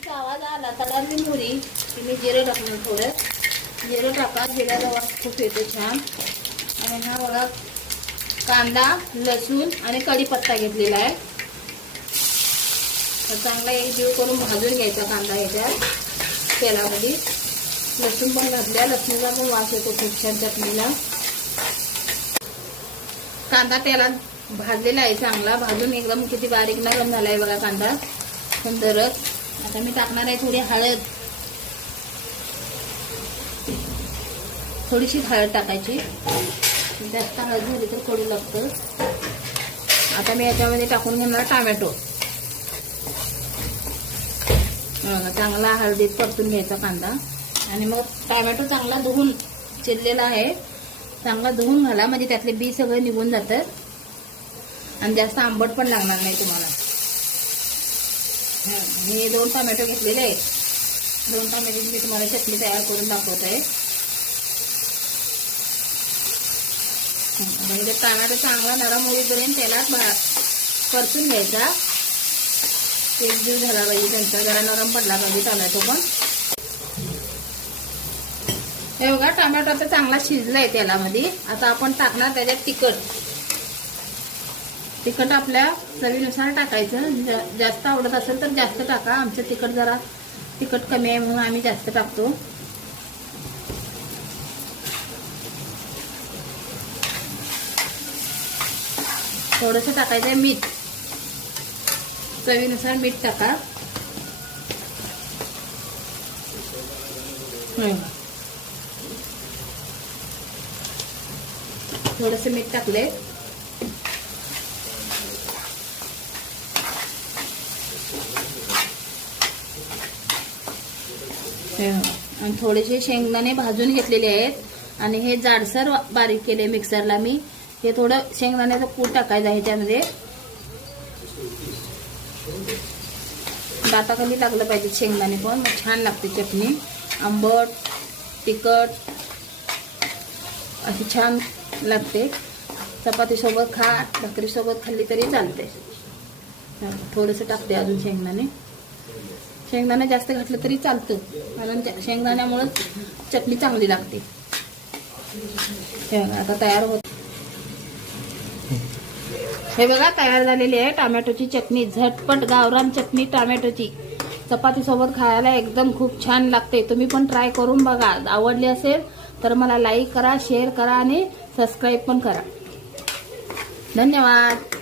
मोहरीचा आवाज आला तळाली मोहरी की मी जिरं टाकणार. थोडं जिरं टाका, जिऱ्याला वास खूप येतो छान. आणि हा बघा कांदा, लसूण आणि कढीपत्ता घेतलेला आहे. तर चांगला एक जीव करून भाजून घ्यायचा कांदा ह्याच्यात तेलामध्ये. लसूण पण घातल्या, लसूणचा पण वास येतो खूप छान चटणीला. कांदा तेलात भाजलेला आहे चांगला, भाजून एकदम किती बारीक नरम झालाय बघा कांदा सुंदरच. आता मी टाकणार आहे थोडी हळद, थोडीशी हळद टाकायची. जास्त हळद झाली तर कडू लागतं. आता मी याच्यामध्ये टाकून घेणार टोमॅटो. चांगला हळदीत परतून घ्यायचा कांदा. आणि मग टोमॅटो चांगला धुवून चिरलेला आहे, चांगला धुवून घाला म्हणजे त्यातले बी सगळं निघून जातं आणि जास्त आंबट पण लागणार नाही तुम्हाला. हे 2 टोमॅटो घेतलेले आहेत. 2 टोमॅटोची मी तुम्हाला चटणी तयार करून दाखवत आहे. म्हणजे टोमॅटो चांगला नरम होईपर्यंत त्याला परतून घ्यायचा. एक जीव झाला पाहिजे त्यांचा, जरा नरम पडला पाहिजे टोमॅटो पण. हे बघा टोमॅटो आता चांगला शिजलाय तेलामध्ये. आता आपण टाकणार त्याच्यात तिखट. तिखट आपल्या चवीनुसार टाकायचं. जास्त आवडत असेल तर जास्त टाका. आमचं तिखट जरा तिखट कमी आहे म्हणून आम्ही जास्त टाकतो. थोडंसं टाकायचं मीठ, चवीनुसार मीठ टाका. थोडंसं मीठ टाकले. आणि थोडेसे शेंगदाणे भाजून घेतलेले आहेत आणि हे जाडसर बारीक केले मिक्सरला मी. हे थोडं शेंगदाण्याचं कूट टाकायचं ह्याच्यामध्ये. दाताखाली लागलं पाहिजे शेंगदाणे पण, मग छान लागते चटणी. आंबट तिखट अशी छान लागते. चपातीसोबत खा, भाकरीसोबत खाल्ली तरी चालते. थोडंसं टाकते अजून शेंगदाणे. शेंगदाणे जास्त घातलं तरी चालतं कारण शेंगदाण्यामुळे चटणी चांगली लागते. हे बघा आता तयार होत. हे बघा तयार झालेली आहे टोमॅटोची चटणी. झटपट गावरान चटणी टोमॅटोची. चपाती सोबत खायला एकदम खूप छान लागते. तुम्ही पण ट्राय करून बघा. आवडली असेल तर मला लाईक करा, शेअर करा आणि सबस्क्राईब पण करा. धन्यवाद.